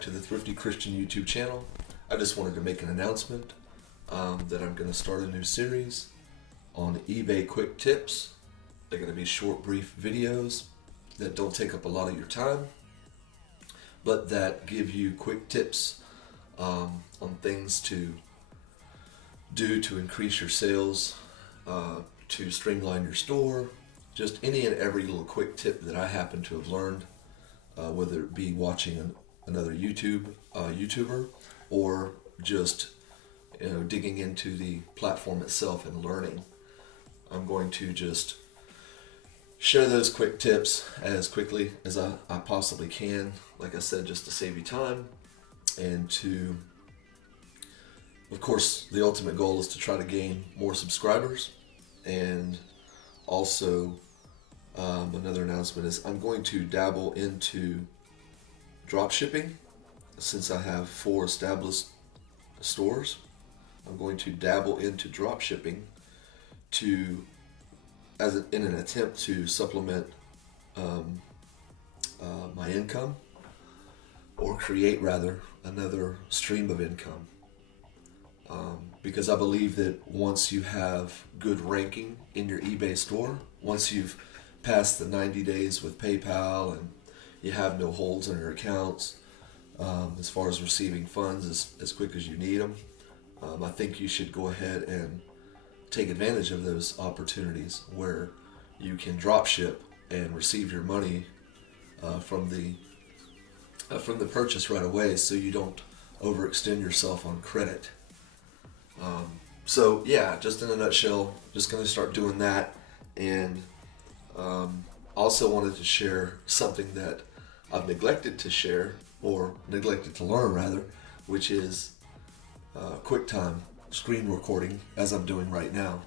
back to the Thrifty Christian YouTube channel. I just wanted to make an announcement that I'm going to start a new series on eBay quick tips. They're going to be short, brief videos that don't take up a lot of your time, but that give you quick tips on things to do to increase your sales, to streamline your store, just any and every little quick tip that I happen to have learned, whether it be watching another YouTuber or just digging into the platform itself and learning. I'm going to just share those quick tips as quickly as I possibly can, like I said, just to save you time, and to, of course, the ultimate goal is to try to gain more subscribers. And also, another announcement is I'm going to dabble into drop shipping. Since I have 4 established stores, I'm going to dabble into drop shipping in an attempt to supplement my income, or create rather another stream of income. Because I believe that once you have good ranking in your eBay store, once you've passed the 90 days with PayPal and you have no holes in your accounts, as far as receiving funds as quick as you need them, I think you should go ahead and take advantage of those opportunities where you can drop ship and receive your money from the purchase right away, so you don't overextend yourself on credit. So yeah, just in a nutshell, just going to start doing that. And also wanted to share something that I've neglected to share, or neglected to learn rather, which is QuickTime screen recording, as I'm doing right now.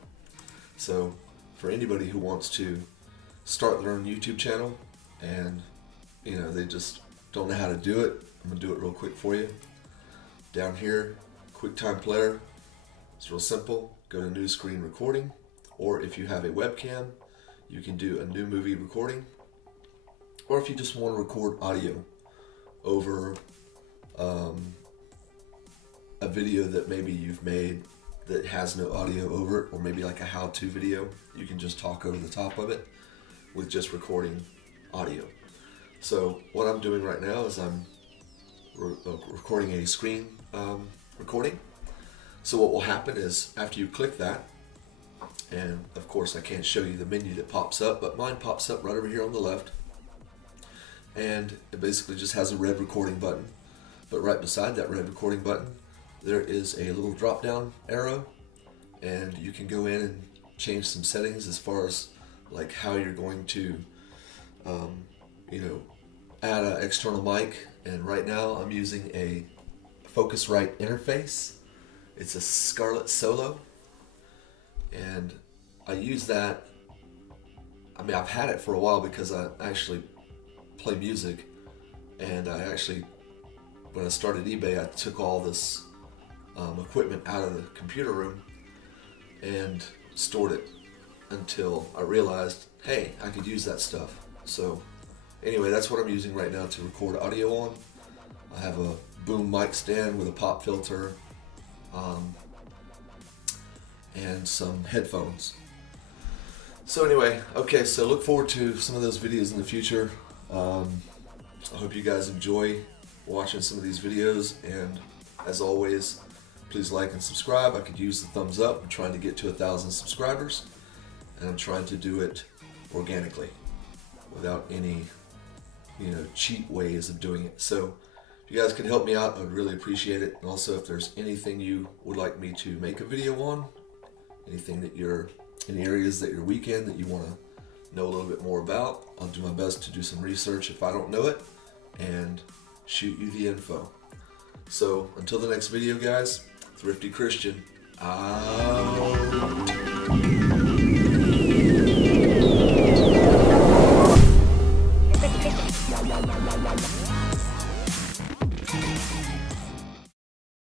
So for anybody who wants to start their own YouTube channel and they just don't know how to do it, I'm going to do it real quick for you. Down here, QuickTime player. It's real simple. Go to new screen recording, or if you have a webcam, you can do a new movie recording, or if you just want to record audio over a video that maybe you've made that has no audio over it, or maybe like a how-to video, you can just talk over the top of it with just recording audio. So what I'm doing right now is I'm recording a screen recording. So what will happen is, after you click that, and of course I can't show you the menu that pops up, but mine pops up right over here on the left, and it basically just has a red recording button. But right beside that red recording button, there is a little drop down arrow, and you can go in and change some settings as far as like how you're going to add an external mic. And right now I'm using a Focusrite interface. It's a Scarlett Solo, and I use that. I mean, I've had it for a while because I actually play music, and when I started eBay, I took all this equipment out of the computer room and stored it until I realized, hey, I could use that stuff. So anyway, that's what I'm using right now to record audio on. I have a boom mic stand with a pop filter, and some headphones. So anyway, okay, so look forward to some of those videos in the future. I hope you guys enjoy watching some of these videos, and as always, please like and subscribe. I could use the thumbs up. I'm trying to get to 1,000 subscribers, and I'm trying to do it organically without any cheap ways of doing it. So if you guys could help me out, I would really appreciate it. And also, if there's anything you would like me to make a video on, anything that any areas that you're weak in that you want to know a little bit more about, I'll do my best to do some research if I don't know it and shoot you the info. So until the next video, guys, Thrifty Christian out.